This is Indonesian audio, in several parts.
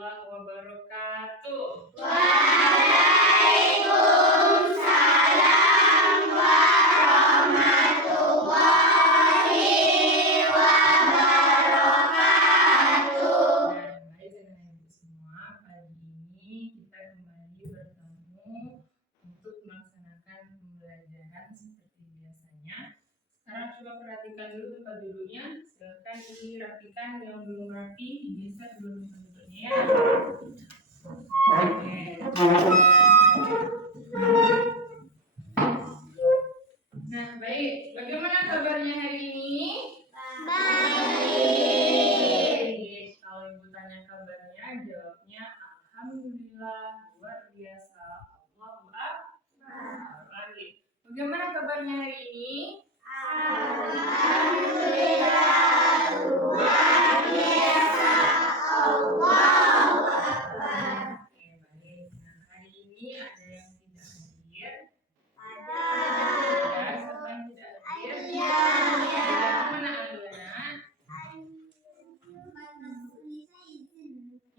warahmatullahi wabarakatuh. Waalaikumsalam warahmatullahi wabarakatuh. Baik dengan ibu semua, pagi ini kita kembali bertemu untuk melaksanakan pembelajaran seperti biasanya. Sekarang coba perhatikan dulu tempat duduknya. Silakan dirapikan yang belum rapi, digeser dulu tempat duduknya ya. Nah, baik. Bagaimana kabarnya hari ini? Baik. Kalau ibu tanya kabarnya, jawabnya alhamdulillah, luar biasa, Allahu akbar. Lagi. Bagaimana kabarnya hari ini? Alhamdulillah, luar biasa, Allahu akbar. Oke, baik. Nah, hari ini ada yang tidak hadir. Ada. Siapa yang tidak hadir? Iya. Mana Aldiana?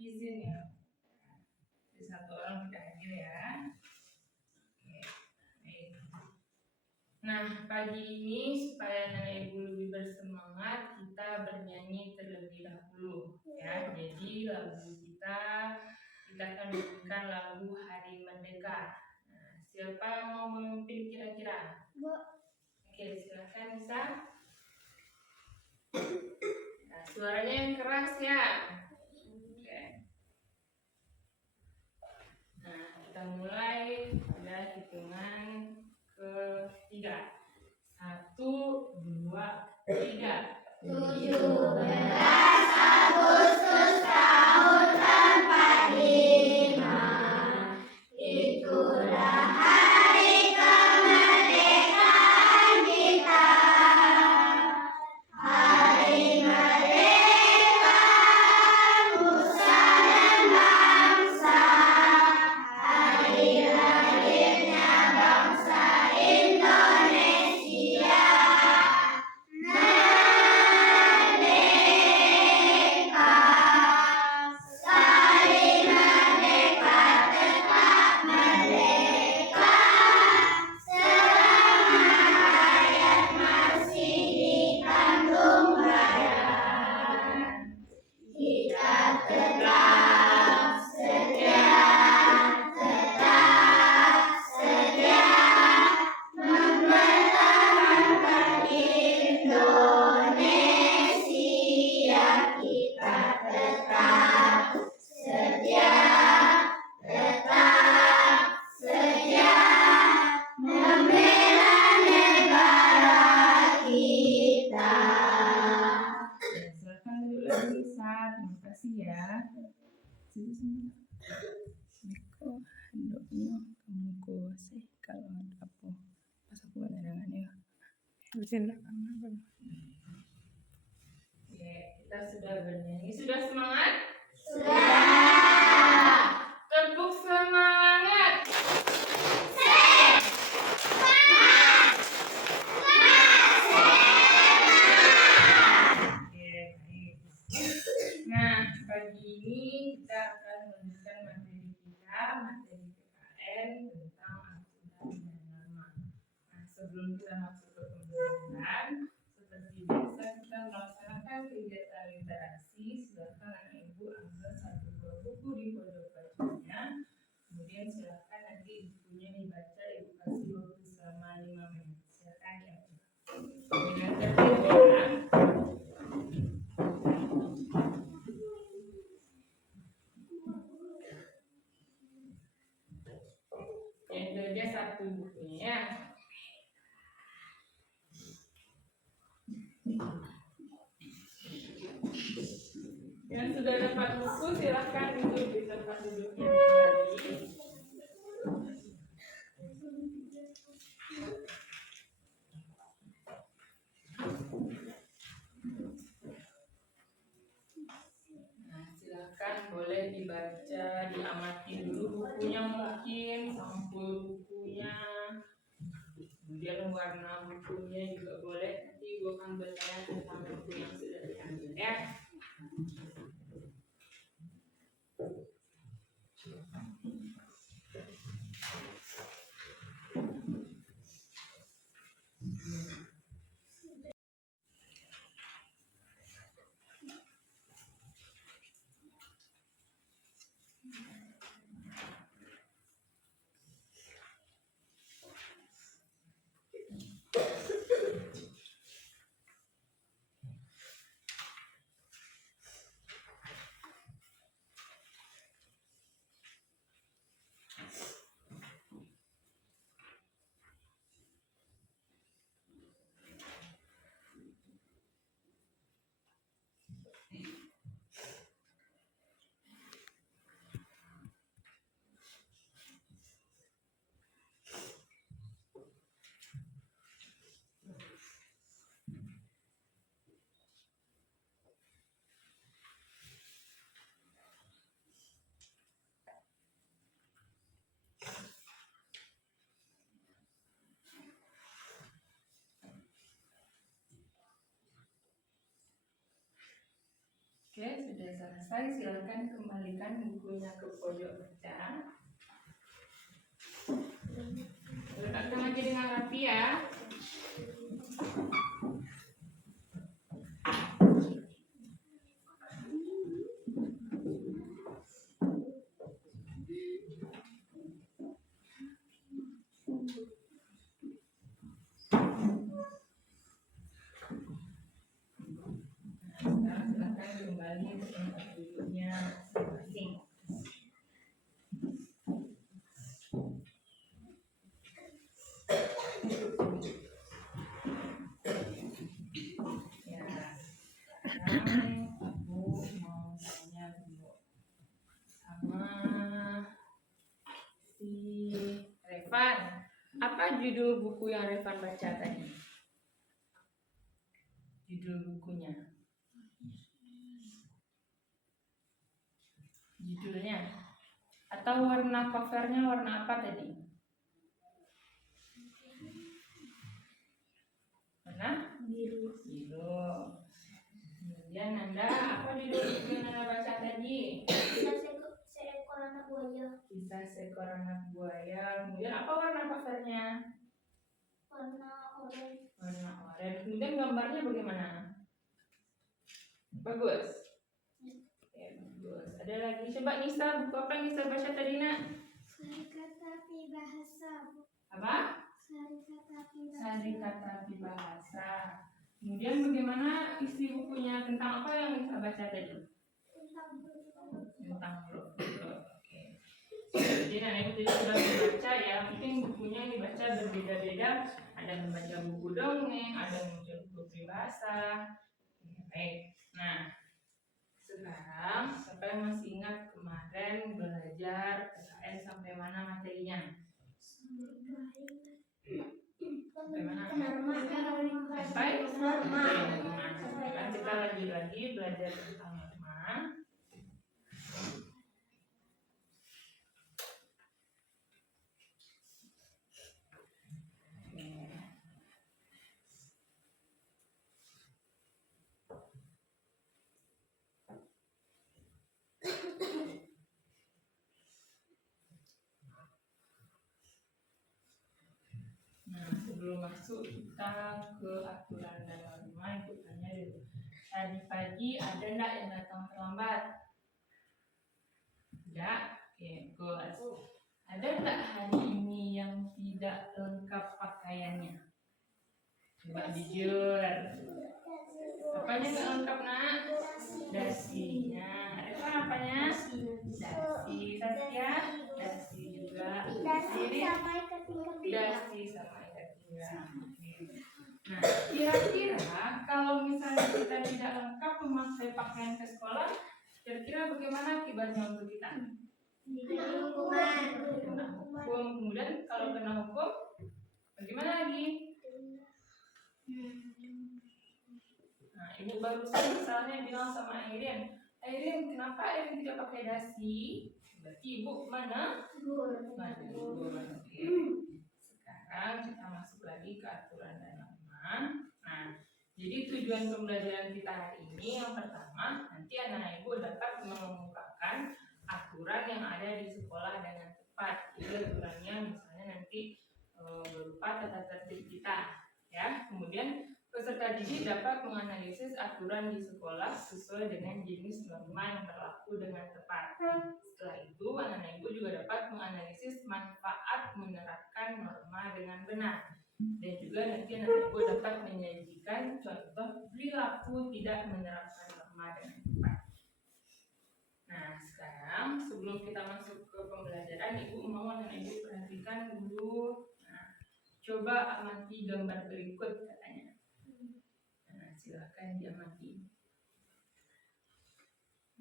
Izin ya. Jadi satu orang tidak hadir ya. Oke. Baik. Nah, pagi ini supaya nenek ibu lebih bersemangat, kita bernyanyi terlebih dahulu ya. Jadi lagu kita akan menyanyikan lagu Hari Merdeka. Nah, siapa mau memimpin kira-kira? Bu. Oke, silakan Nisa. Nah, suaranya yang keras ya. Oke. Nah, kita mulai pada hitungan ketiga. 1, 2, 3. 17 Agustus tahun 45, itulah hari kemerdekaan kita. Hari kemerdekaan nusa dan bangsa, hari lahirnya bangsa Indonesia. Merdeka, sekali merdeka tetap merdeka, selama rakyat masih dikandung badan. Kita tetap setia mempertahankan Indonesia. Kita tetap setia membela negara kita. Silakan dulu lagi Nisa. Terima kasih ya. Sini. Miko, handuknya kamu kuasai kalau ada apa. Pas aku barengan ya. Bersihin rekaman apa? Oke, kita sudah bernyanyi. Sudah semangat? Sudah. Tepuk semangat. Oke, baik. Nah, pagi ini kita akan melanjutkan materi kita, materi PKN tentang akuntan dan nama. Nah, sebelum kita masuk ke pembelajaran, seperti biasa kita melaksanakan kegiatan literasi. Silakan anak ibu ambil 1 buah buku di pojok bajunya. Kemudian silakan nanti bukunya dibaca, ibu kasih waktu selama 5 menit. Silakan ya. Dengan tertib ya. Itu aja 1 bukunya ya. Yang sudah dapat buku silahkan duduk di tempat duduknya kembali. Nah, silahkan boleh dibaca, diamati dulu bukunya mungkin, sampul bukunya, kemudian warna bukunya juga boleh. Nanti ibu akan bertanya tentang buku yang sudah diambil ya. Oke, sudah selesai. Silakan kembalikan bukunya ke pojok baca. Letakkan lagi dengan rapi ya. Nah, sekarang silakan kembali ke tempat duduknya masing-masing. Ya, sekarang aku mau tanya dulu sama si Revan. Apa judul buku yang Revan baca tadi? Judul bukunya. Judulnya. Atau warna covernya warna apa tadi? Warna Biru. biru. Kemudian Nanda, apa judul buku yang Nanda baca tadi? Seekor anak buaya. Kisah seekor anak buaya. Kemudian apa warna covernya? Warna oranye. Warna oranye. Kemudian gambarnya bagaimana? Bagus. Ya, bagus. Ada lagi. Coba Nisa, buku apa yang Nisa baca tadi nak? Sarikata Bahasa. Apa? Sarikata Bahasa. Kemudian bagaimana isi bukunya, tentang apa yang Nisa baca tadi? Tentang huruf. Oke. Jadi anak itu sudah membaca ya. Mungkin bukunya yang dibaca berbeda-beda. Ada membaca buku dongeng, ada membaca buku peribahasa. Baik. Nah, sekarang siapa yang masih ingat kemarin belajar PKN sampai mana materinya? Sampai mana? Sampai norma. Sekarang kita lanjut lagi belajar tentang norma. Nah, sebelum masuk kita ke aturan dan norma, ibu tanya dulu. Tadi pagi ada enggak yang datang terlambat? Tidak. Oke, good. Ada enggak hari ini yang tidak lengkap pakaiannya? Coba jujur. Apanya enggak lengkap nak? Dasinya. Ada apanya? Dasi. Saskia? Dasi juga. Diri? Dasi sama ikat pinggang. Nah, kira-kira kalau misalnya kita tidak lengkap memakai pakaian ke sekolah, kira-kira bagaimana akibatnya untuk kita? Kena hukum. Kemudian kalau kena hukum, bagaimana lagi? Nah, ibu barusan misalnya bilang sama Airin, kenapa Airin tidak pakai dasi? Berarti ibu mana? Menegur. Sekarang kita masuk lagi ke aturan dan norma. Nah, jadi tujuan pembelajaran kita hari ini yang pertama, nanti anak ibu dapat mengungkapkan aturan yang ada di sekolah dengan tepat. Jadi aturannya misalnya nanti berupa tata tertib kita, ya. Kemudian peserta didik dapat menganalisis aturan di sekolah sesuai dengan jenis norma yang berlaku dengan tepat. Setelah itu, anak ibu juga dapat menganalisis manfaat menerapkan norma dengan benar. Dan juga nanti anak ibu dapat menyajikan contoh perilaku tidak menerapkan norma dengan tepat. Nah, sekarang sebelum kita masuk ke pembelajaran, ibu mau anak ibu perhatikan dulu. Nah, coba amati gambar berikut katanya. Nah, silakan diamati.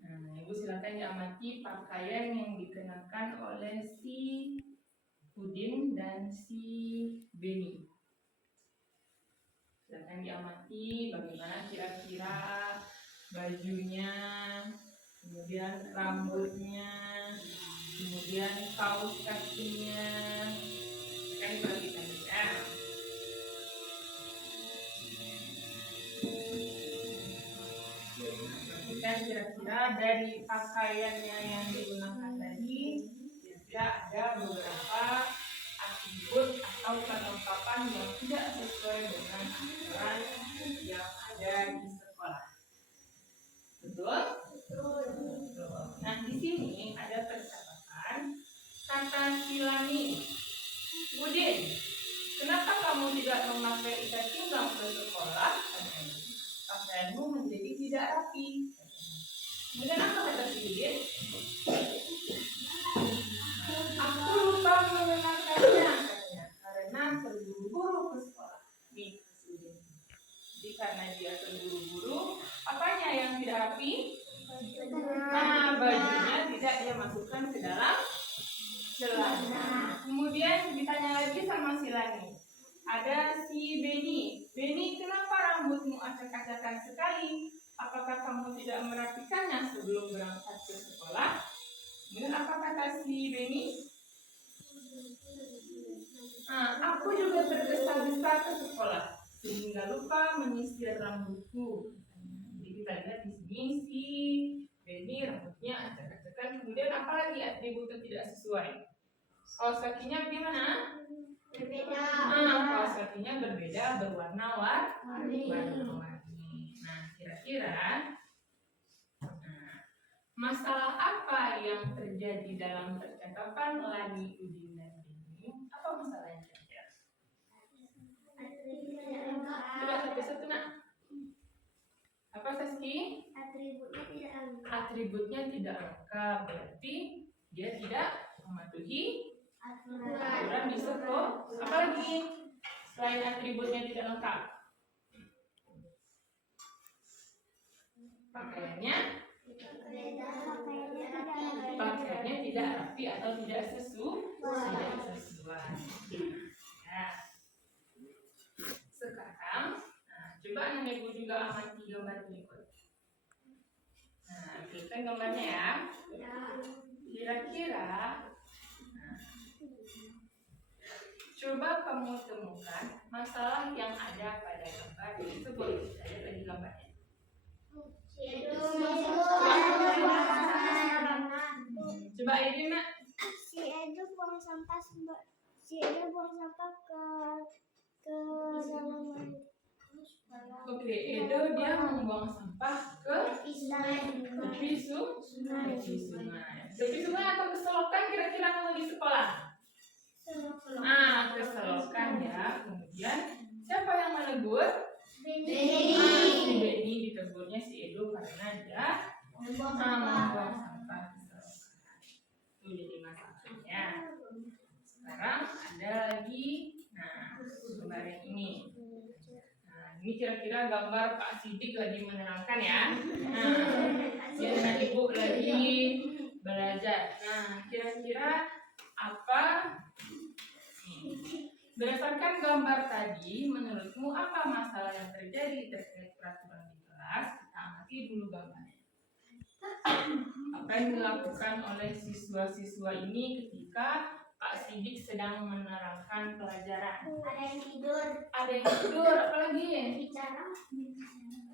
Nah, ibu silakan diamati pakaian yang dikenakan oleh si Udin dan si Beni. Silakan diamati bagaimana kira-kira bajunya, kemudian rambutnya, kemudian kaos kakinya. Kan diperhatikan ya. kemudian kira-kira dari pakaiannya yang digunakan tadi tidak ada beberapa atribut atau kelengkapan yang tidak sesuai dengan aturan yang ada di sekolah. Betul? Betul. Nah, di sini ada percakapan kata Silani. Budin, kenapa kamu tidak memakai ikat pinggang ke sekolah? Pakaianmu menjadi tidak rapi. Kemudian apa kata si Budin? Aku lupa mengenakannya katanya, karena terburu-buru ke sekolah. Nih, jadi karena dia terburu-buru, apanya yang tidak rapi? Nah, bajunya tidak dia masukkan ke dalam celana. Kemudian ditanya lagi sama si Lani. Ada si Beni. Beni, kenapa rambutmu acak-acakan sekali? Apakah kamu tidak merapikannya sebelum berangkat ke sekolah? Kemudian apa kata si Beni? Aku juga tergesa-gesa ke sekolah sehingga lupa menyisir rambutku. Jadi kita lihat di sini si Beni rambutnya acak-acakan. Kemudian apa lagi atribut yang tidak sesuai? Kaos kakinya bagaimana? Berbeda. Kaos kakinya berbeda, berwarna-warni. Nah, kira-kira masalah apa yang terjadi dalam percakapan Lani, Udin, dan Beni? Apa masalahnya kira-kira? Coba satu-satu nak. Apa Saski? Atributnya tidak lengkap. Atributnya tidak lengkap, berarti dia tidak mematuhi aturan di sekolah. Apa lagi selain atributnya tidak lengkap? Pakaiannya tidak rapi atau tidak sesuai. Ya. Sekarang, coba Nenek Ibu juga amati gambar berikut. Nah, kita gambarnya ya. Kira-kira, coba kamu temukan masalah yang ada pada gambar tersebut. Saya tadi gambarnya. Coba ini nak. Si Edo buang sampah ke dalam air. Oke, Edo dia membuang sampah ke tepi sungai. Tepi sungai atau ke selokan kira-kira kalau di sekolah? Ke selokan ya. Kemudian siapa yang menegur? Si Beni ditegurnya si Edo karena dia membuang sampah ke selokan. Itu jadi masalahnya. Sekarang ada lagi, gambar yang ini. Ini kira-kira gambar Pak Sidik lagi menerangkan ya. Dia dan Ibu lagi belajar. Kira-kira apa? Berdasarkan gambar tadi, menurutmu apa masalah yang terjadi terkait peraturan di kelas? Kita amati dulu gambarnya. Apa yang dilakukan oleh siswa-siswa ini ketika Pak Sidik sedang menerangkan pelajaran? Ada yang tidur. Apalagi? Bicara.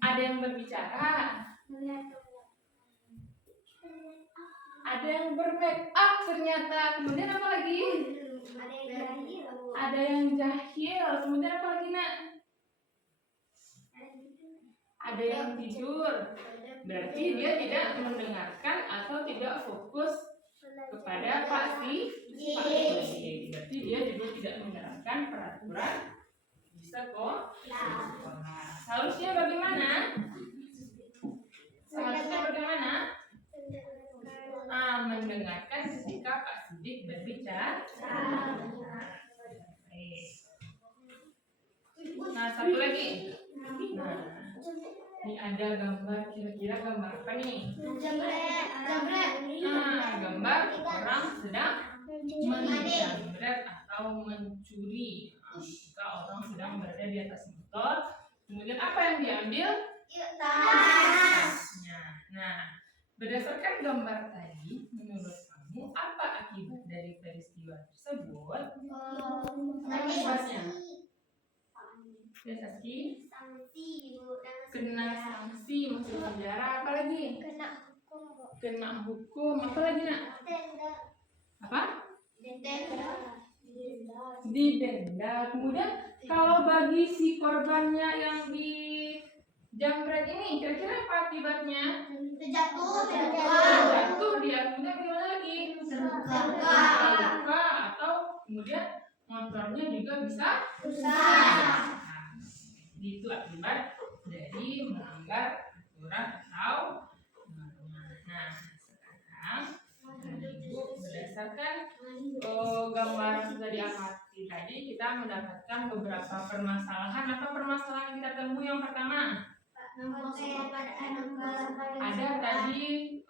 Ada yang berbicara. Ada yang bermake up ternyata. Kemudian apa lagi? Ada yang jahil. Kemudian apa lagi nak? Ada yang tidur. Berarti dia tidak mendengarkan atau tidak fokus kepada Pak Sidik. Berarti dia juga tidak menerapkan peraturan di sekolah. Seharusnya bagaimana? Mendengarkan ketika Pak Sidik berbicara. Satu lagi. Ini ada gambar, kira-kira gambar apa nih? Gambar orang sedang menjamret atau mencuri. Jika orang sedang berada di atas motor, kemudian apa yang diambil? Tasnya. Berdasarkan gambar tadi, menurut kamu apa akibat dari peristiwa tersebut? Akibatnya? Ya, Saski? Sanksi, kena sanksi, masuk penjara, apa lagi? kena hukum apa lagi nak? Apa? Didenda. Kemudian kalau bagi si korbannya yang di jambret ini, kira-kira apa akibatnya? Terjatuh. Jatuh dia, kemudian gimana lagi? Terluka, atau kemudian motornya juga bisa rusak. Itu akibat dari melanggar aturan atau norma. Nah, sekarang Ibu berdasarkan gambaran sudah diamati tadi, kita mendapatkan beberapa permasalahan atau permasalahan yang kita temui. Yang pertama, ada tadi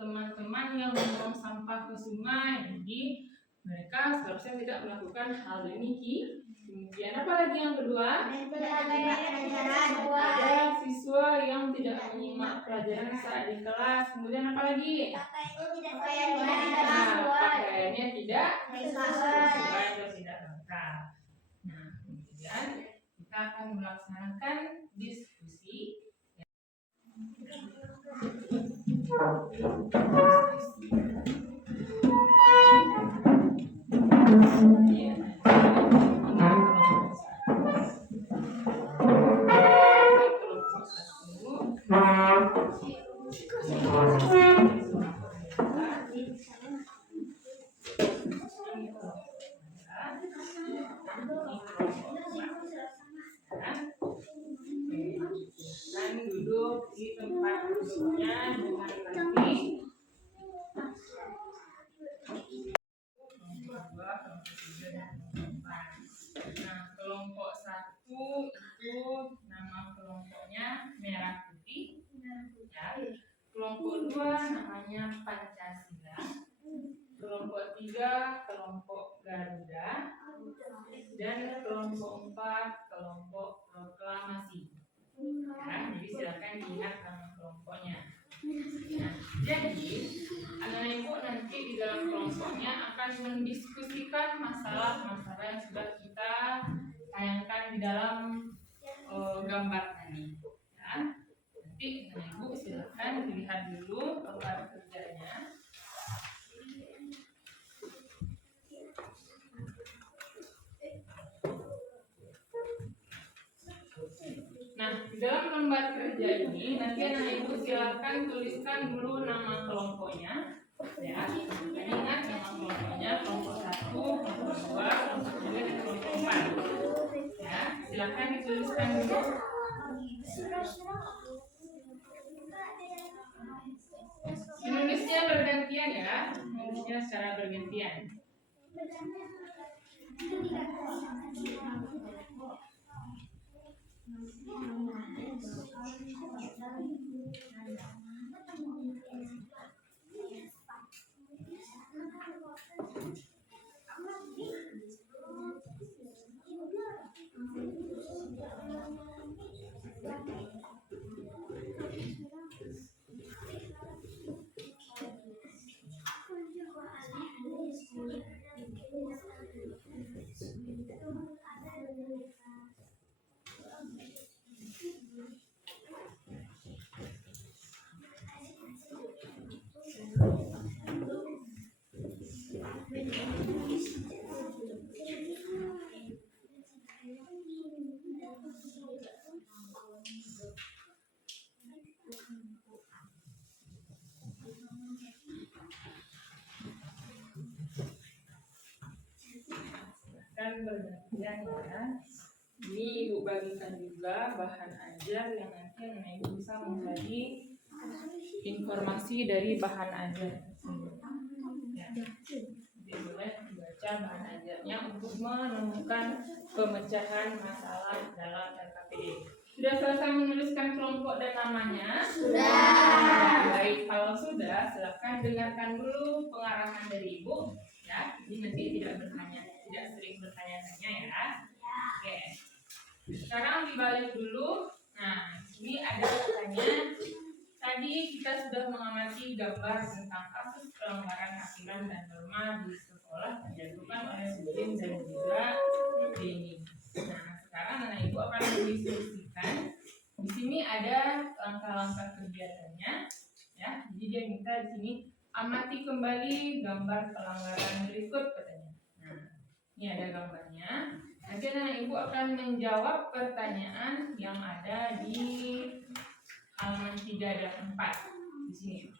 teman-teman yang membuang sampah ke sungai, jadi mereka seharusnya tidak melakukan hal ini. Kemudian apa lagi yang kedua? Ada siswa yang tidak menyimak pelajaran saat di kelas. Kemudian apa lagi? Pakaiannya tidak sesuai atau tidak lengkap. Nah, kemudian kita akan melaksanakan diskusi. Dan duduk di tempat duduknya dengan rapi. Nah, kelompok 1 itu nama kelompoknya merah putih. Ya. Kelompok 2 namanya Pancasila. Kelompok 3 kelompok Garuda. Dan kelompok 4 kelompok proklamasi. Ya, jadi silakan dilihat nama kelompoknya. Nah, jadi anak ibu nanti di dalam kelompoknya akan mendiskusikan masalah-masalah yang sudah kita tayangkan di dalam gambar tadi. Ya. Nanti anak ibu silakan dilihat dulu gambar kerjanya. Nah, di dalam lembar kerja ini nanti anak ibu silakan tuliskan dulu nama kelompoknya. Ya, ingat nama kelompoknya kelompok 1, kelompok 2, kelompok 3, dan kelompok 4. Ya, silakan dituliskan dulu. Menulisnya bergantian ya, menulisnya secara bergantian. Dan bergantian ya. Ini ibu bagikan juga bahan ajar yang nanti anak ibu bisa menggali informasi dari bahan ajar. Ya. Jadi boleh baca bahan ajarnya untuk menemukan pemecahan masalah dalam RKPD. Sudah selesai menuliskan kelompok dan namanya? Sudah. Baik, kalau sudah, silakan dengarkan dulu pengarahan dari ibu. Ya, ini nanti tidak sering bertanya-tanya ya. Oke. Sekarang dibalik dulu. Nah, ini ada katanya. Tadi kita sudah mengamati gambar tentang kasus pelanggaran aturan dan norma di sekolah yang dilakukan oleh Sudin dan juga Denny. Nah, sekarang anak ibu akan mendiskusikan. Di sini ada langkah-langkah kegiatannya. Ya, jadi dia minta di sini amati kembali gambar pelanggaran berikut katanya. Nah, ini ada gambarnya. Nanti anak ibu akan menjawab pertanyaan yang ada di halaman 3 dan 4 di sini.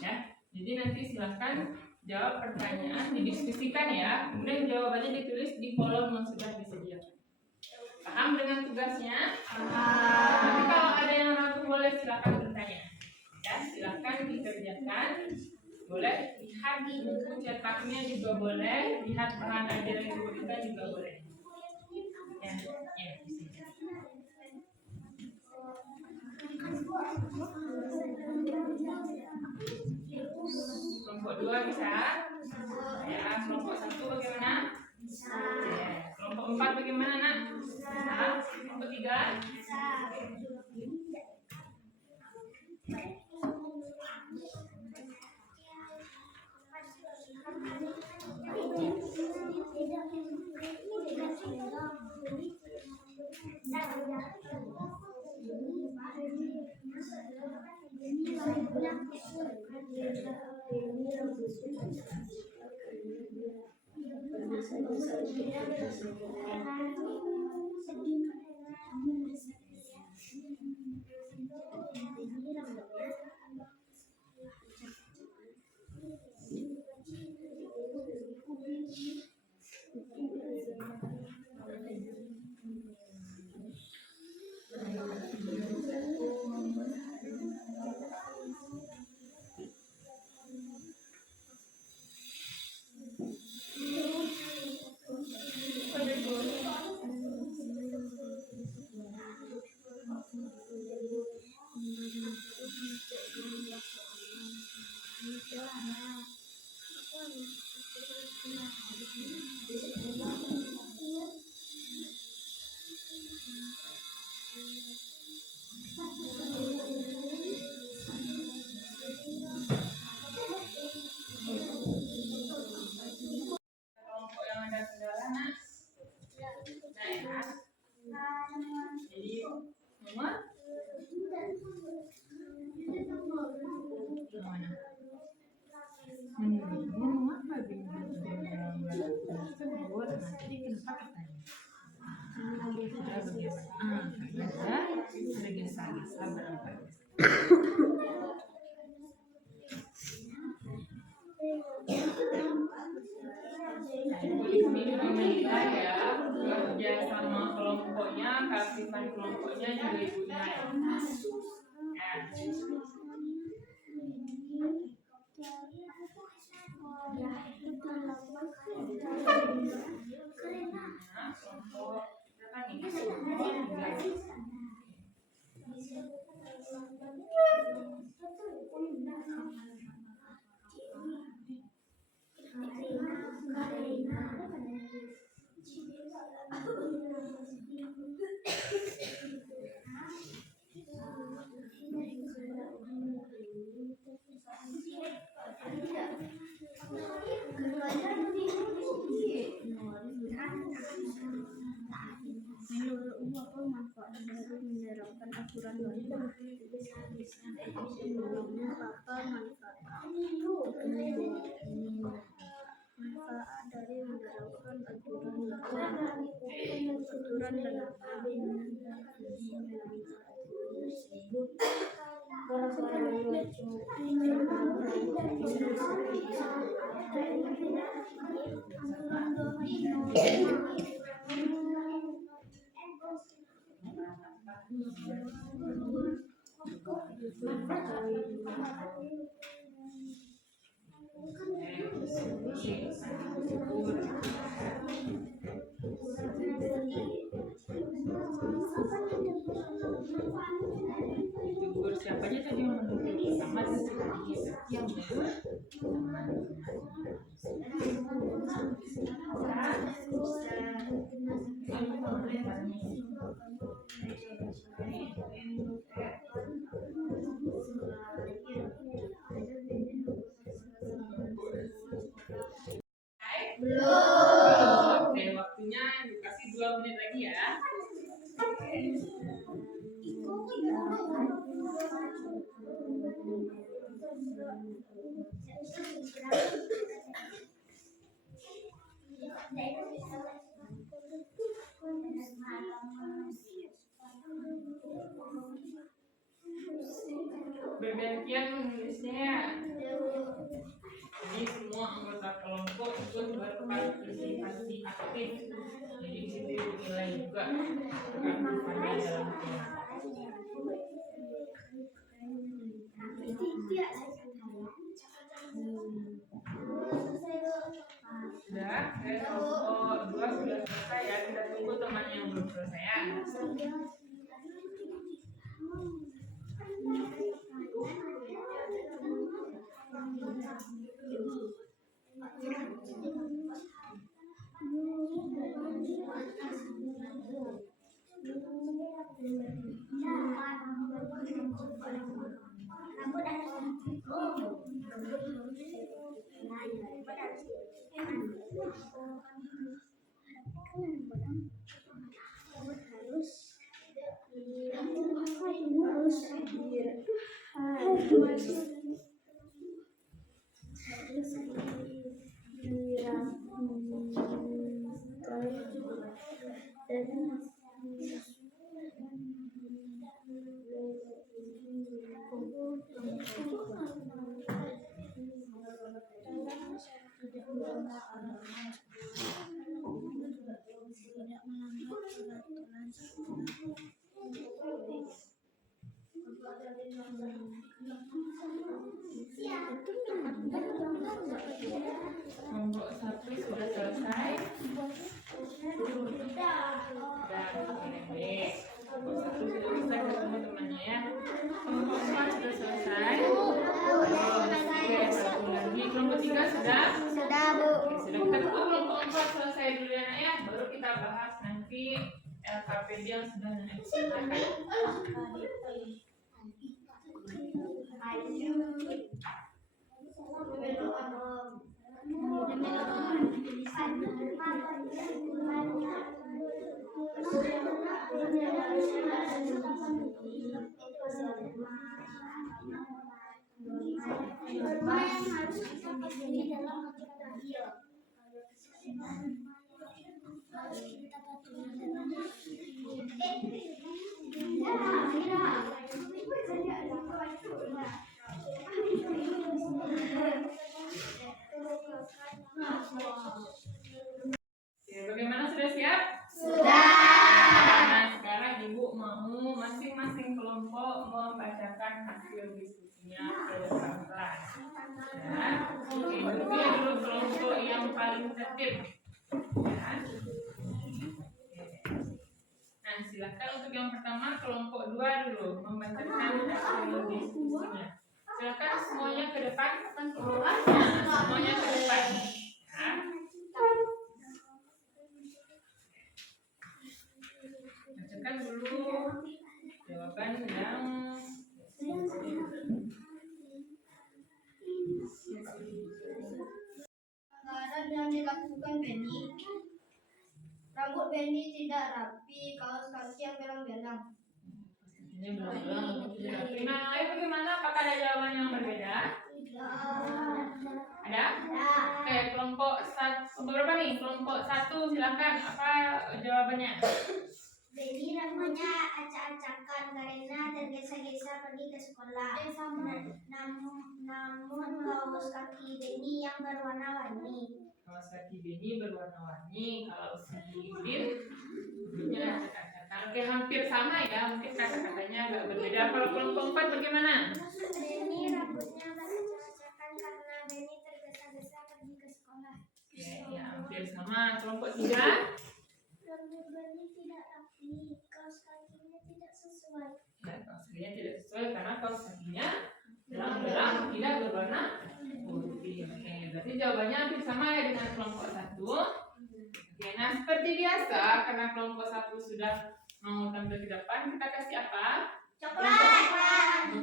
Ya, jadi nanti silahkan jawab pertanyaan, didiskusikan ya. Kemudian jawabannya ditulis di kolom yang sudah disediakan. Paham dengan tugasnya? Nanti kalau ada yang ragu boleh silahkan bertanya. Ya, silahkan dikerjakan. Boleh lihat buku cetaknya juga boleh, lihat bahan ajaran yang diberikan juga boleh. Ya, ya. Kelompok 2 bisa? Ya, kelompok 1 bagaimana? Ya, kelompok 4 bagaimana, Nak? Bisa? Kelompok 3? Kelompok yang ada kendala, Nak? Nah, ya. Jadi nomor mana? Ngomong apa bingung tersebut? Nanti kenapa katanya? Ada bagaimana? Ada gesa-gesa berapa? Ini menilai ya, kerja sama kelompoknya, keaktifan kelompoknya juga ibu nilai. Menerapkan aturan baru apa manfaat dari menerapkan aturan dan Siapa aja tadi yang menuntut sama yang belum. Dan waktunya dikasih 2 menit lagi ya. Bergantian menulisnya. Jadi semua anggota kelompok ikut berpartisipasi aktif. Jadi di situ dinilai juga keaktifannya dalam kelompok. Sudah, kelompok 2 sudah selesai ya. Kita tunggu teman yang belum selesai ya. Kelompok 1 sudah selesai. Kelompok 1 sudah selesai ketemu temannya ya. Kelompok 4 sudah selesai. Satu lagi. Kelompok 3 sudah? Sudah, Bu. Oke, sudah. Kita tunggu kelompok 4 selesai dulu ya nak ya. Baru kita bahas nanti LKPD yang sudah nanti dikerjakan. Bagaimana, sudah siap? Sudah. Nah, sekarang Ibu mau masing-masing kelompok membacakan hasil diskusinya ke depan kelas. Ya. Ini dulu kelompok yang paling tertib. Ya. Nah, silakan untuk yang pertama kelompok 2 dulu membacakan hasil diskusinya. Silakan semuanya ke depan, semuanya ke depan. Ya. Bacakan dulu jawaban yang Pelanggaran yang dilakukan Benny. Rambut Benny tidak rapi, kaos kaki yang belang-belang. ini belum. Nah, lain bagaimana? Apakah ada jawaban yang berbeda? Ada? Oke, kelompok berapa nih? Kelompok 1 silakan. Apa jawabannya? Benny rambutnya acak-acakan karena tergesa-gesa pergi ke sekolah. Namun kaos kaki Benny yang berwarna-warni. Kaos kaki Benny berwarna-warni. Kalau si Udin rambutnya acak-acakan. Oke, hampir sama ya. Mungkin kata-katanya agak berbeda. Kalau kelompok 4 bagaimana? Benny rambutnya acak-acakan karena Benny tergesa-gesa pergi ke sekolah. Ya, hampir sama. Kelompok 3? Rambut Benny tidak rapi, kaos kakinya tidak sesuai. Ya, kaos kakinya tidak sesuai karena kaos kakinya belang-belang tidak berwarna putih. Oke, berarti jawabannya hampir sama ya dengan kelompok 1. Oke, nah seperti biasa karena kelompok 1 sudah mau tampil ke depan, kita kasih apa? Coklat.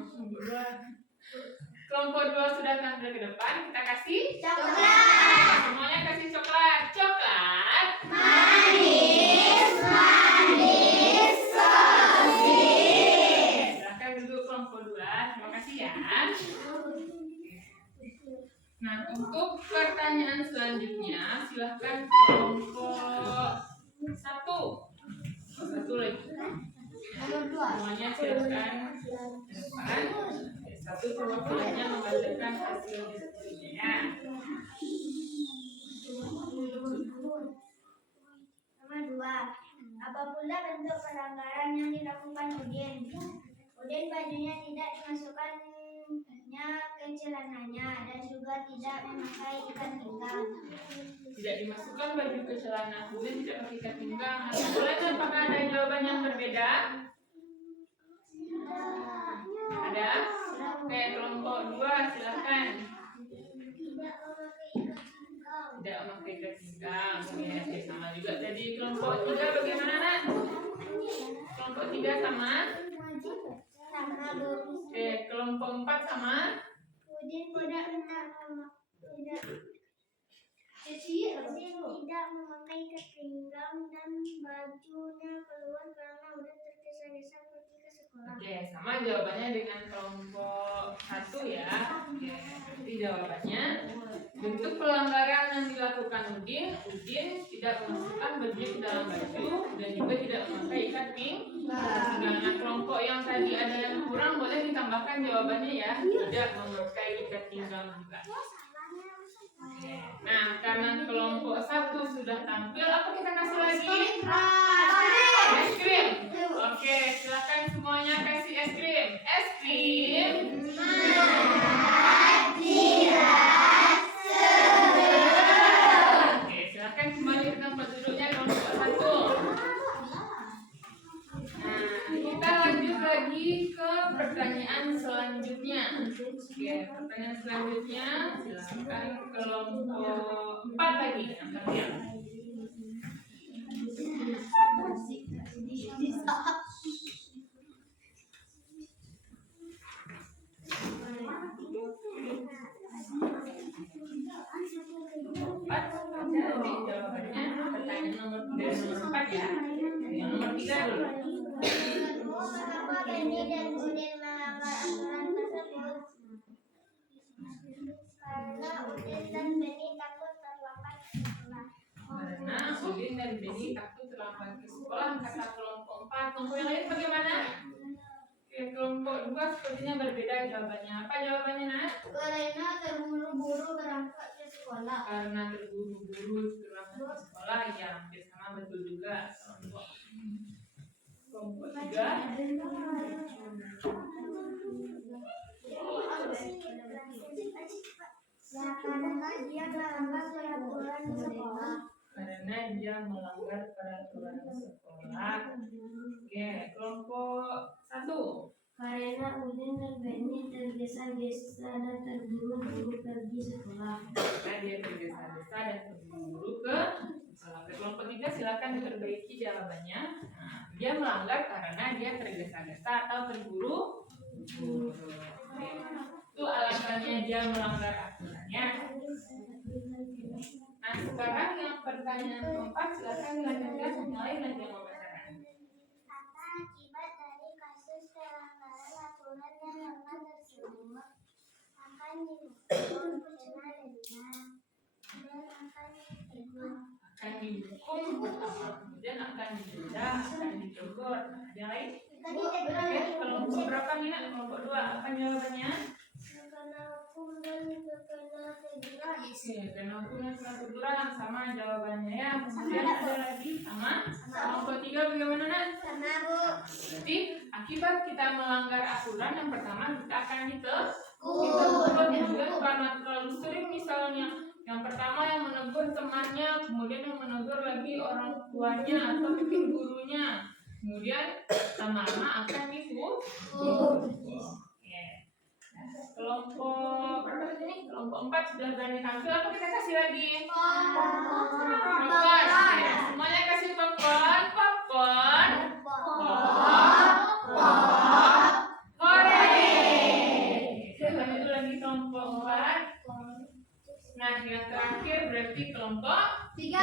Kelompok 2 sudah tampil ke depan, kita kasih Coklat. semuanya kasih coklat. Coklat Manis, manis, sosis. silahkan duduk kelompok 2. Terima kasih ya. Oke, Nah, untuk pertanyaan selanjutnya, silahkan kelompok 1 lagi. Nomor 2. Semuanya silahkan ke depan. 1 perwakilannya membacakan hasil diskusinya. Nomor 2. Apabila bentuk pelanggaran yang dilakukan Udin, bajunya tidak dimasukkannya ke celananya dan juga tidak memakai ikat pinggang. Tidak dimasukkan baju ke celana, kemudian tidak pakai ikat pinggang. Boleh, apakah ada jawaban yang berbeda? Ada? Oke, kelompok 2 silahkan. Tidak memakai ikat pinggang. Oke, sama juga tadi. Kelompok 3 bagaimana, Nak? Kelompok 3 sama? Sama, Bu. Oke, kelompok 4 sama? Udin tidak memakai ikat pinggang dan bajunya keluar karena udah tergesa-gesa pergi ke sekolah. Oke, sama jawabannya dengan kelompok 1 ya. Oke, jadi jawabannya bentuk pelanggaran yang dilakukan Udin tidak memasukkan bajunya ke dalam baju dan juga tidak memakai ikat pinggang. Nah, kelompok yang tadi ada yang kurang boleh ditambahkan jawabannya ya, tidak memakai ikat pinggang juga. Nah, karena kelompok 1 sudah tampil, apa kita kasih lagi? Es krim. Oke, silakan semuanya kasih es krim. Es krim. Oke, silakan kembali ke tempat duduknya kelompok 1. Nah, kita lanjut lagi ke pertanyaan selanjutnya. Oke, pertanyaan selanjutnya silakan kelompok 4 lagi. Yang terakhir. Jadi jawabannya pertanyaan nomor 4 ya. Yang nomor 3 dulu. Mengapa Benny dan Udin melanggar aturan tersebut? Karena Udin dan Benny takut terlambat ke sekolah. Karena Udin dan Benny takut terlambat ke sekolah, kata kelompok 4. Kelompok yang lain bagaimana? Oke, kelompok 2 sepertinya berbeda jawabannya. Apa jawabannya, Nak? Karena terburu-buru berangkat ke sekolah. Karena terburu-buru berangkat ke sekolah, ya hampir sama, betul juga. Kelompok 3. Karena dia melanggar peraturan sekolah. Karena dia melanggar peraturan sekolah. Oke, kelompok 1. Karena Udin dan Benny tergesa-gesa dan terburu-buru pergi sekolah. Karena dia tergesa-gesa dan terburu-buru ke sekolah. Kelompok 3 silakan diperbaiki jawabannya. Nah, dia melanggar karena dia tergesa-gesa atau terburu-buru. Oke. Itu alasannya dia melanggar aturannya. Nah, sekarang yang pertanyaan keempat silakan dilanjutkan, mulai lagi yang membacakan. Apa akibat dari kasus pelanggaran aturan yang lama tersebut? Akan dihukum pidana denda dan akan dihukum pertama, kemudian akan didenda, akan ditegur. Ada yang lain? Oke, kelompok berapa nih, Nak? Kelompok 2. Apa jawabannya? kena hukum dan terkena teguran. Oke, kena hukum dan kena teguran, sama jawabannya ya. Kemudian ada lagi sama. Kelompok 3 bagaimana, Nak? Sama, Bu. Berarti akibat kita melanggar aturan, yang pertama kita akan ditegur. Kemudian karena terlalu sering misalnya, yang pertama yang menegur temannya, kemudian yang menegur lagi orang tuanya atau mungkin gurunya, kemudian lama-lama akan dihukum. Kelompok berapa tadi nih? Kelompok 4 sudah berani tampil, apa kita kasih lagi? Popcorn. Ya, semuanya kasih popcorn. Popcorn. Hore. Kita lanjut lagi kelompok 4. Nah, yang terakhir berarti kelompok 3.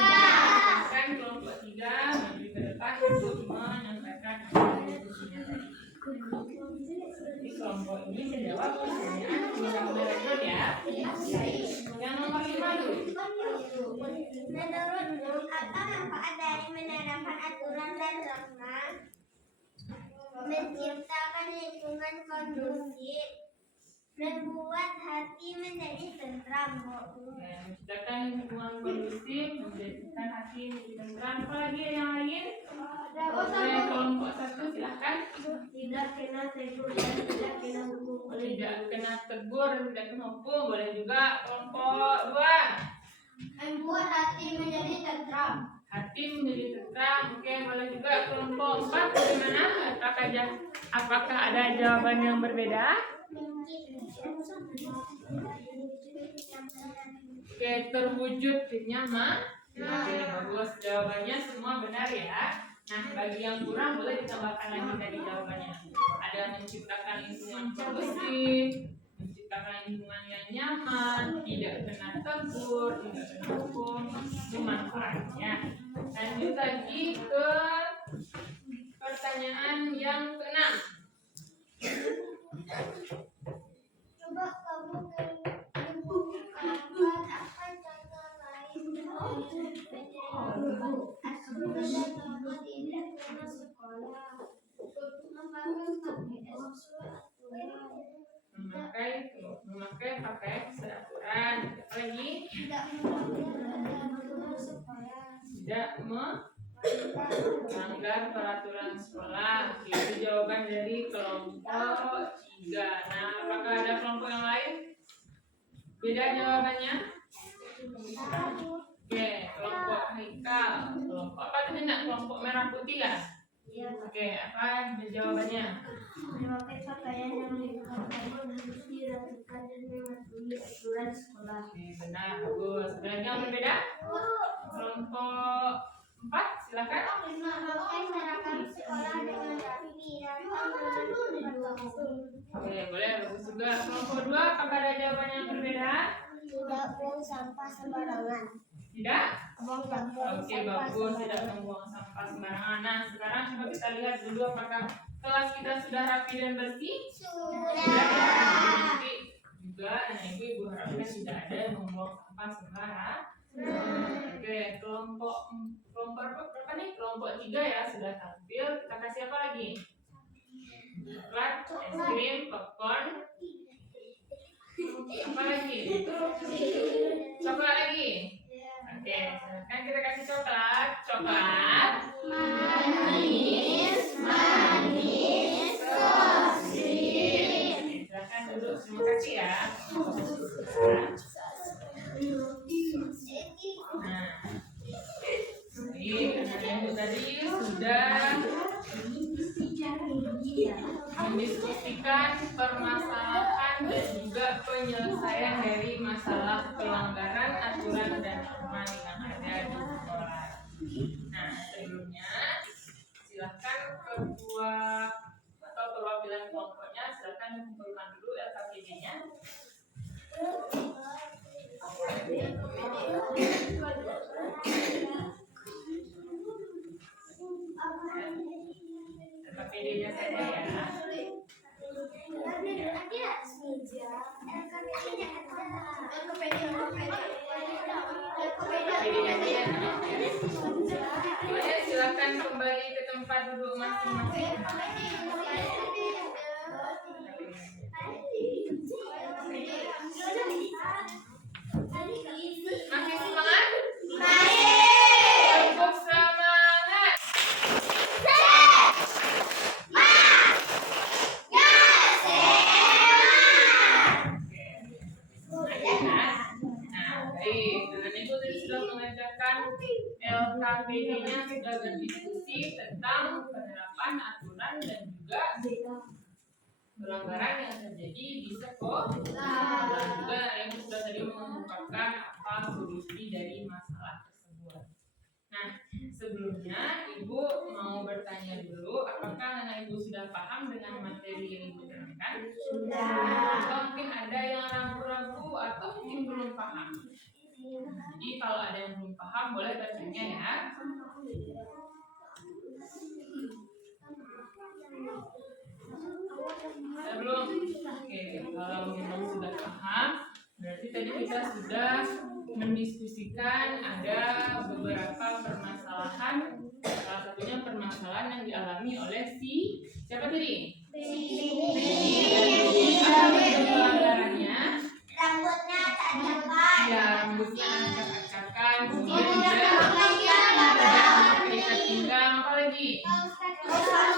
Kan kelompok 3 maju ke depan untuk menyampaikan diskusinya tadi. Jadi kelompok ini menjawab pertanyaan yang benar ya. Apa manfaat dari menerapkan aturan dan norma? Menciptakan lingkungan kondusif, membuat hati menjadi tentram. Menciptakan lingkungan kondusif, menjadikan hati menjadi tentram. Apalagi yang lain? Oke, kelompok 1 silahkan. Tidak kena tegur dan tidak kena hukum. Tidak kena tegur dan tidak kena hukum. Boleh juga. Kelompok 2. Membuat hati menjadi tentram. Hati menjadi tentram. Oke, boleh juga. Kelompok 4 bagaimana? Apakah ada jawaban yang berbeda? Oke, terwujud nyaman. Oke, bagus. Jawabannya semua benar ya. Nah, bagi yang kurang boleh ditambahkan lagi tadi jawabannya. Ada menciptakan lingkungan kondusif, menciptakan lingkungan yang nyaman, tidak kena tegur, tidak kena hukum, itu manfaatnya. Lanjut lagi ke pertanyaan yang ke-6. Coba kamu tunjukkan apa contoh lain tidak pernah sekolah. Memakai pakaian seraturan. Apa lagi? Tidak sekolah. Tidak melanggar peraturan sekolah. Itu jawaban dari kelompok 3. Nah, apakah ada kelompok yang lain? Beda jawabannya? Oke, kelompok Haikal. Kelompok apa tadi nak? Kelompok merah putih kan? Oke, apa jawabannya? Memakai pakaian yang harus dirapikan dan mematuhi aturan sekolah. Oke, benar, bagus. Ada lagi yang berbeda? Kelompok 4, silakan. Memakai seragam sekolah dengan rapi dan Oke, boleh, bagus juga. Kelompok 2, apakah ada jawaban yang berbeda? tidak buang sampah sembarangan. Tidak? Buang Oke, bagus. Tidak membuang sampah sembarangan. Nah, sekarang coba kita lihat dulu apakah kelas kita sudah rapi dan bersih? Sudah. Nanti juga anak ibu harapkan tidak ada yang membuang sampah sembarangan. Oke, kelompok berapa nih? Kelompok 3 ya sudah tampil. Kita kasih apa lagi? Coklat, es krim, popcorn. Apa lagi? Coklat lagi. Oke, silakan kita kasih coklat. Coklat. Manis, sosis. Silakan duduk. Terima kasih ya. Nah, ini tadi sudah mendiskusikan permasalahan dan juga penyelesaian dari masalah pelanggaran aturan dan norma yang ada di sekolah. Nah, sebelumnya silakan ketua atau perwakilan kelompoknya silakan mengumpulkan dulu LKPD-nya. LKPD-nya saja ya. Boleh silakan kembali ke tempat duduk masing-masing. Masih semangat? Cukup semangat. Nah, baik. Dengan itu tadi sudah mengajarkan LKPD-nya sudah berdiskusi tentang penerapan aturan dan juga pelanggaran yang terjadi di sekolah. Dan juga yang sudah tadi mengungkapkan apa solusi dari masalah tersebut. Nah, sebelumnya Ibu mau bertanya dulu, apakah anak Ibu sudah paham dengan materi yang Ibu terangkan? Sudah. Atau mungkin ada yang ragu-ragu atau mungkin belum paham? Jadi kalau ada yang belum paham boleh bertanya ya. Belum? Oke, kalau memang sudah paham, Berarti tadi kita sudah mendiskusikan ada beberapa permasalahan. Salah satunya permasalahan yang dialami oleh siapa tadi? Pelanggarannya Rambutnya tak diangkat. ya rambutnya acak-acakan, kemudian Kemudian juga tidak ikat pinggang, apa lagi? Alhamdulillah.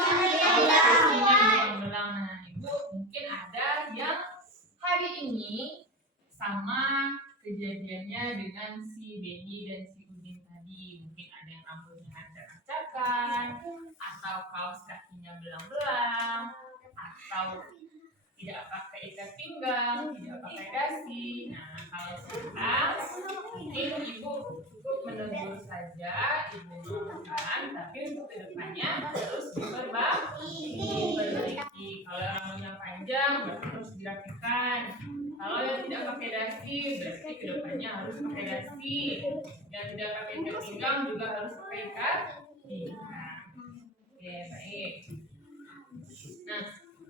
Kursinya belang-belang. Nah, Ibu mungkin ada yang hari ini sama kejadiannya dengan si Benny dan si Udin tadi. Mungkin ada yang rambutnya acak-acakan, atau kaos kakinya belang-belang, atau tidak pakai ikat pinggang, tidak pakai dasi. Nah, kalau sekarang mungkin Ibu cukup menegur saja, Ibu maafkan, tapi untuk kedepannya harus diperbaiki. Kalau rambutnya panjang, berarti harus dirapikan. Kalau yang tidak pakai dasi, berarti kedepannya harus pakai dasi. Yang tidak pakai ikat pinggang juga harus pakai ikat pinggang. Oke, baik. Nah,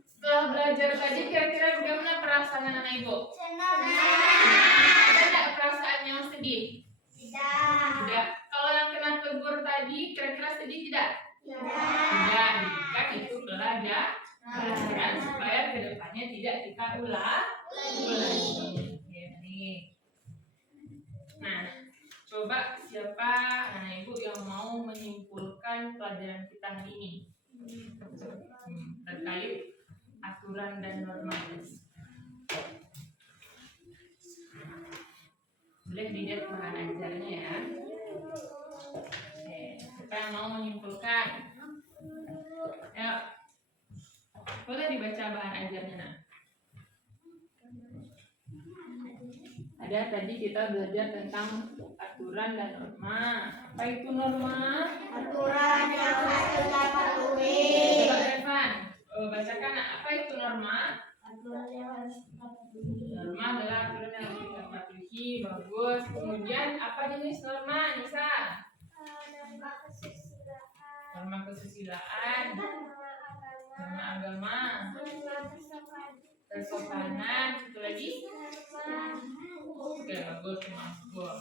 setelah belajar tadi, kira-kira bagaimana perasaan anak Ibu? Senang. Ada nggak perasaan yang sedih? Tidak. Tidak. Kalau yang kena tegur tadi, kira-kira sedih tidak? Tidak. Tidak. Kan itu pelajaran supaya kedepannya tidak kita ulangi. Oke, baik. Nah, coba siapa anak Ibu yang mau menyimpulkan pelajaran kita hari ini terkait aturan dan norma. Boleh dilihat bahan ajarnya ya. Oke, siapa yang mau menyimpulkan? Ayo, boleh dibaca bahan ajarnya nak. Ada tadi kita belajar tentang aturan dan norma. Apa itu norma? Aturan yang harus kita patuhi. Coba Evan, bacakan nak. Apa itu norma? Aturan yang harus kita patuhi. Norma adalah aturan yang harus kita patuhi. Bagus. Kemudian apa jenis norma, Nisa? Norma kesusilaan. Norma kesusilaan, norma agama, kesopanan, satu lagi. Oke, bagus, bagus.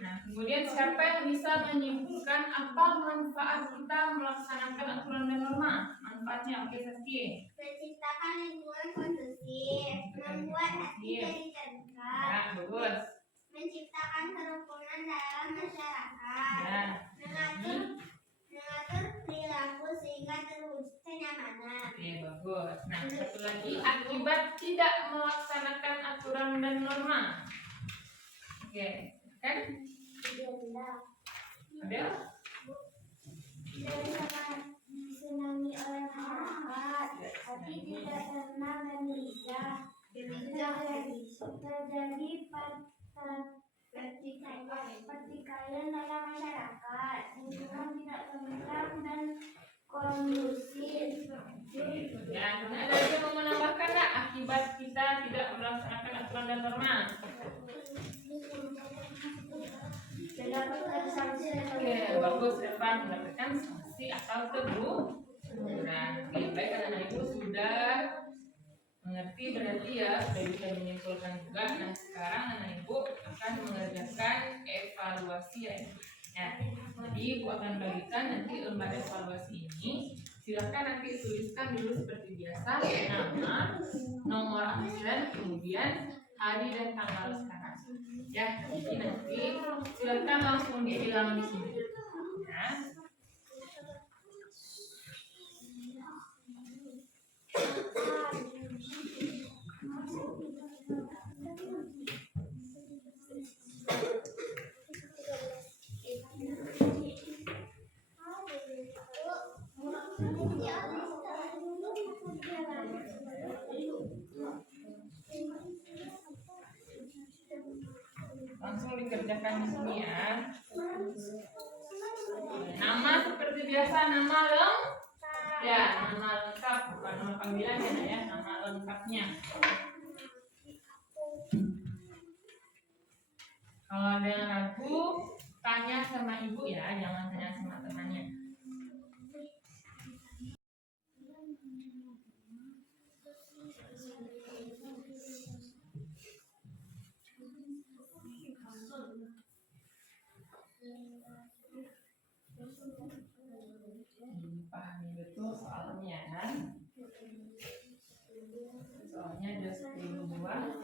Nah, kemudian siapa yang bisa menyimpulkan apa manfaat kita melaksanakan aturan dan norma? Manfaatnya, oke, Sasti. Menciptakan lingkungan kondusif, membuat hati jadi terdekat, Ya, bagus. menciptakan kerukunan dalam masyarakat, Ya. mengatur perilaku sehingga terwujud kenyamanan. Oke, bagus. Nah, satu lagi, akibat tidak melaksanakan aturan dan norma. Oke, kan? Ada? Disenangi oleh masyarakat, tapi tidak tenang dan gelisah. Terjadi pertikaian dalam masyarakat, lingkungan tidak tentram dan kondusif. Ya, ada lagi yang mau menambahkan nggak akibat kita tidak melaksanakan aturan dan norma? Mendapatkan sanksi dan Oke, bagus Evan, mendapatkan sanksi atau teguran. Oke, baik anak-anak Ibu sudah mengerti berarti ya, sudah bisa menyimpulkan juga. Nah, sekarang anak Ibu akan mengerjakan evaluasi ya. Jadi Ibu akan bagikan nanti lembar evaluasi ini. Silakan nanti tuliskan dulu seperti biasa nama, nomor absen, kemudian hari dan tanggal sekarang. Ya, jadi nanti silakan langsung dihilang di sini. Ya. Langsung dikerjakan di sini ya. Nama seperti biasa, nama lengkap. Ya, nama lengkap, bukan nama panggilan ya, nama lengkapnya. Kalau ada yang ragu, tanya sama ibu ya, jangan tanya sama temannya. bawah.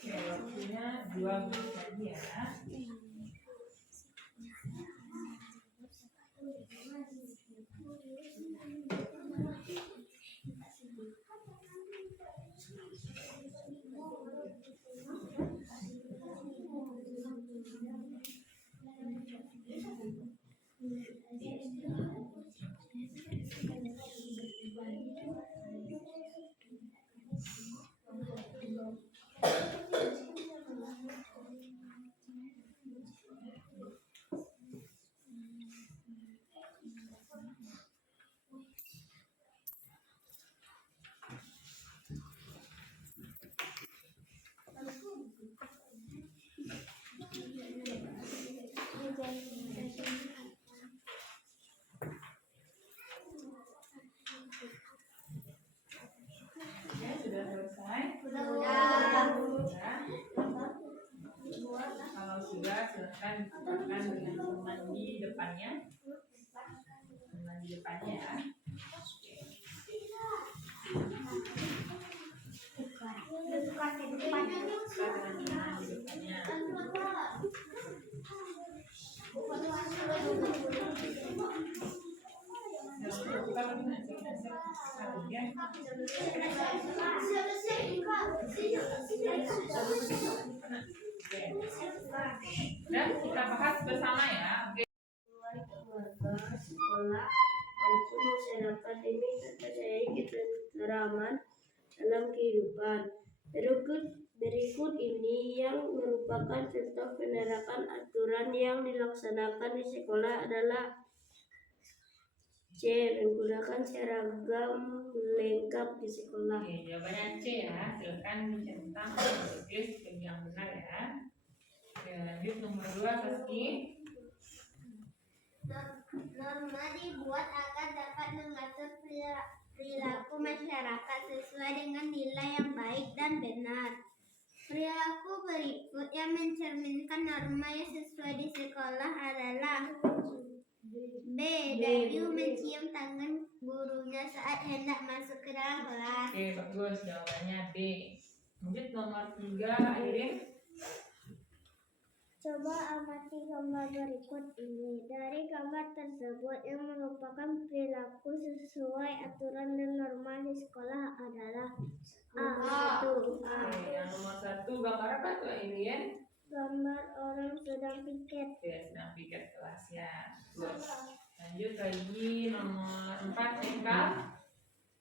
Oke, waktunya 2 menit lagi ya. Ya, sudah selesai. Sudah. Kalau sudah, silakan dibuka dengan teman di depannya. Teman di depannya ya. Buka dengan teman di depannya. Buka dengan ya. Dan kita bahas bersama ya. Oke. Keluarga, sekolah, maupun masyarakat ini terjadi ketenteraman dalam kehidupan. Berikut ini yang merupakan contoh penerapan aturan yang dilaksanakan di sekolah adalah C. Menggunakan seragam lengkap di sekolah. Oke, jawabannya C ya. Silakan dicentang tulis yang benar ya. Oke, lanjut nomor 2, Saski. Norma dibuat agar dapat mengatur perilaku masyarakat sesuai dengan nilai yang baik dan benar. Perilaku berikut yang mencerminkan norma yang sesuai di sekolah adalah B. Dayu mencium tangan gurunya saat hendak masuk ke dalam kelas. Oke, bagus. Jawabannya B. Lanjut nomor 3, Irin. Coba amati gambar berikut ini. Dari gambar tersebut yang merupakan perilaku sesuai aturan dan norma di sekolah adalah A. Oke, yang nomor 1 gambar apa tuh, Irin? Gambar orang sedang piket. Oke, sedang piket kelas ya. Bagus. Lanjut lagi nomor 4, Eka.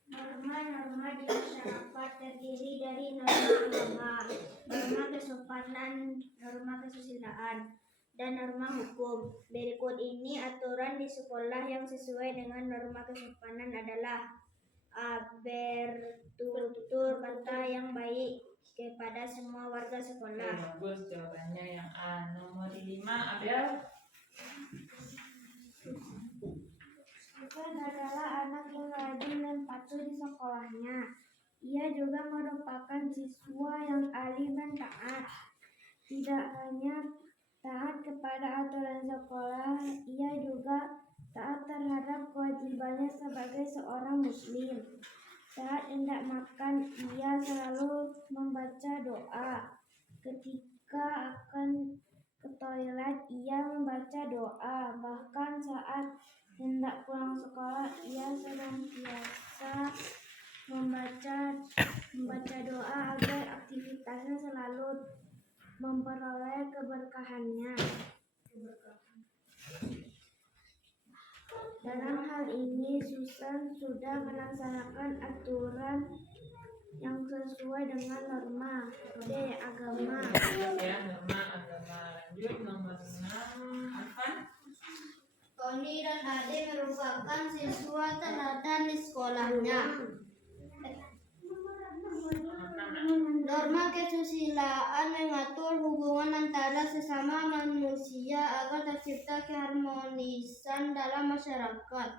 Norma-norma di masyarakat terdiri dari norma agama, norma kesopanan, norma kesusilaan, dan norma hukum. Berikut ini aturan di sekolah yang sesuai dengan norma kesopanan adalah A. Bertutur kata yang baik kepada semua warga Oke, sekolah. bagus. Jawabannya yang A. Nomor 5, Abel. Bukan adalah anak yang rajin dan patuh di sekolahnya. Ia juga merupakan siswa yang alim dan taat. Tidak hanya taat kepada aturan sekolah, ia juga taat terhadap kewajibannya sebagai seorang muslim. Saat hendak makan, ia selalu membaca doa. Ketika akan ke toilet, ia membaca doa. Bahkan saat hendak pulang sekolah, ia senantiasa membaca doa agar aktivitasnya selalu memperoleh keberkahannya. Dalam hal ini, Susan sudah melaksanakan aturan yang sesuai dengan norma. D. Agama. Ya, norma agama. Lanjut nomor 6, Arfan. Tony dan Ade merupakan siswa teladan di sekolahnya. Norma kesusilaan mengatur hubungan antara sesama manusia agar tercipta keharmonisan dalam masyarakat.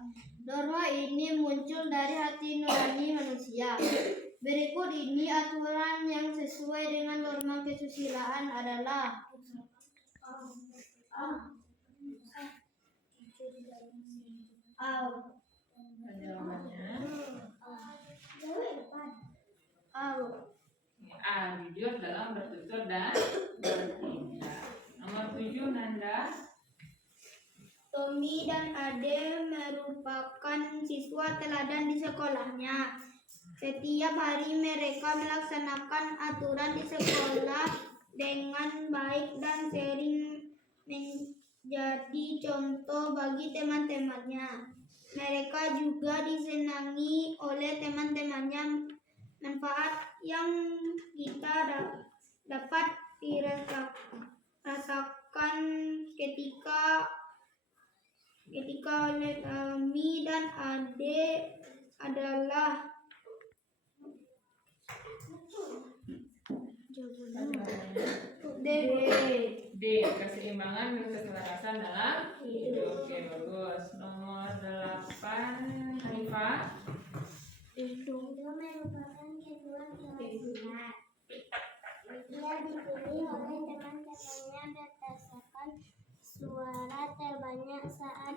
Norma ini muncul dari hati nurani manusia. Berikut ini aturan yang sesuai dengan norma kesusilaan adalah Jawabannya A. Jujur dalam bertutur dan bertindak. Nomor 7, Nanda. Tommy dan Ade merupakan siswa teladan di sekolahnya. Setiap hari mereka melaksanakan aturan di sekolah dengan baik dan sering menjadi contoh bagi teman-temannya. Mereka juga disenangi oleh teman-temannya. Manfaat yang kita dapat dirasakan ketika oleh Tommy dan Ade adalah D. Keseimbangan dan keselarasan dalam hidup. Oke, bagus. Nomor 8, Hanifah. Itu merupakan ketua kelasnya. Ia dipilih oleh teman-temannya berdasarkan suara terbanyak saat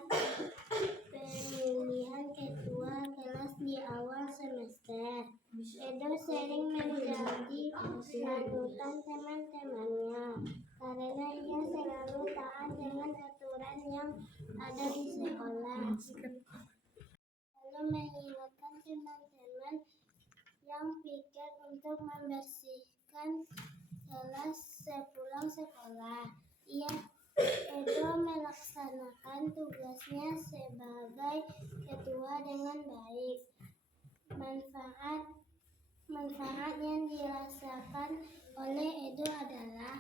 pemilihan ketua kelas di awal semester. Edo sering menjadi panutan teman-temannya karena ia selalu taat dengan aturan yang ada di sekolah. Lalu mengingatkan teman-teman yang pikir untuk membersihkan kelas sepulang sekolah. Edo melaksanakan tugasnya sebagai ketua dengan baik. Manfaat yang dirasakan oleh Edo adalah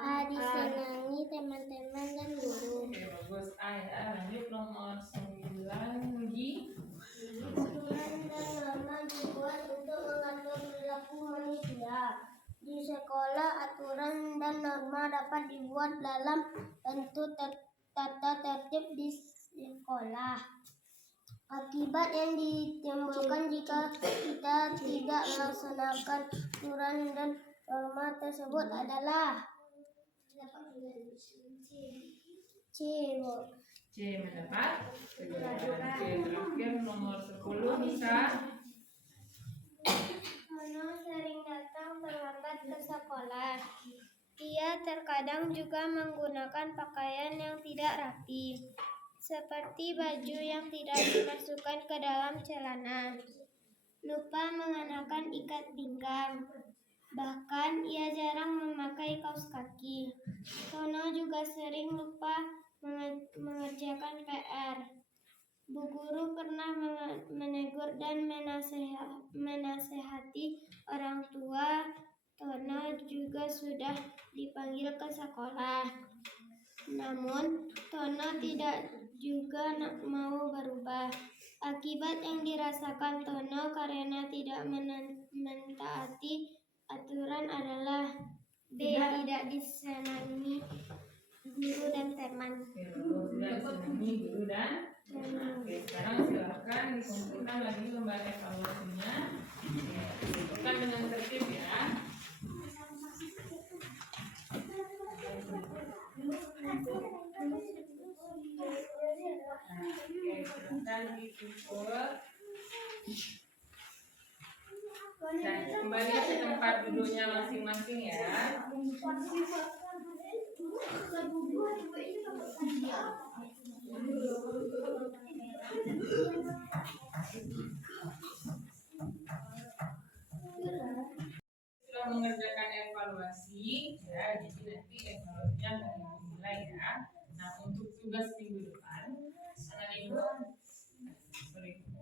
A. Disenangi teman-teman dan guru. Oke, bagus. A ya. Lanjut nomor 9, Gi. Aturan dan norma dibuat untuk mengatur perilaku manusia. Di sekolah, aturan dan norma dapat dibuat dalam bentuk tata tertib di sekolah. Akibat yang ditimbulkan jika kita tidak melaksanakan aturan dan norma tersebut adalah C. C mendapat 7. Oke, terakhir nomor 10 Nisa. Tono sering datang terlambat ke sekolah. Ia terkadang juga menggunakan pakaian yang tidak rapi, seperti baju yang tidak dimasukkan ke dalam celana. Lupa mengenakan ikat pinggang. Bahkan ia jarang memakai kaos kaki. Tono juga sering lupa mengerjakan PR. Bu guru pernah menegur dan menasehati orang tua. Tono juga sudah dipanggil ke sekolah. Namun, Tono tidak juga mau berubah. Akibat yang dirasakan Tono karena tidak mentaati aturan adalah B. Tidak disenangi guru dan teman. Tidak disenangi guru dan teman. Oke, sekarang silakan dikumpulkan lagi lembar evaluasinya. Tentukan dengan tertib ya. Oke, silakan dikumpul. Dan kembali ke tempat duduknya masing-masing ya. Sudah mengerjakan evaluasi ya, jadi nanti evaluasinya nggak dinilai ya. Nah, untuk tugas minggu depan, anak ibu,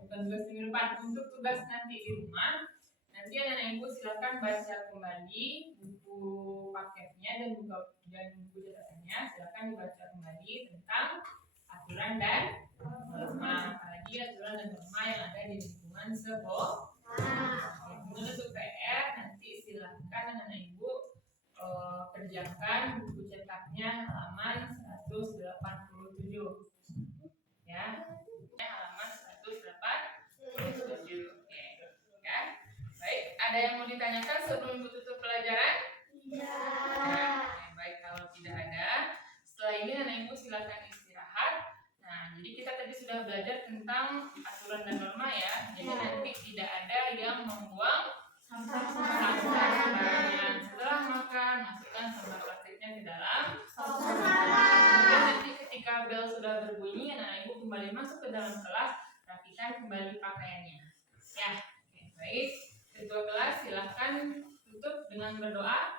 bukan tugas minggu depan, untuk tugas nanti di rumah, nanti anak ibu silakan baca kembali buku paketnya dan buku catatannya. Silakan dibaca kembali tentang aturan dan norma, apalagi aturan dan norma yang ada di lingkungan sekolah. Untuk PR nanti silakan anak ibu kerjakan buku cetaknya halaman 187 ya, halaman 187. Oke ya, baik, ada yang mau ditanyakan sebelum tutup pelajaran? Tidak. Baik, kalau tidak ada, setelah ini anak ibu silakan istirahat. Nah, jadi kita tadi sudah belajar tentang aturan dan norma ya. Jadi nanti tidak ada yang membuang sampah sembarangan. Setelah makan, masukkan sampah plastiknya ke dalam sampah. Kemudian nanti ketika bel sudah berbunyi, anak ibu kembali masuk ke dalam kelas, rapikan kembali pakaiannya. Ya, oke, baik. Ketua kelas silahkan tutup dengan berdoa.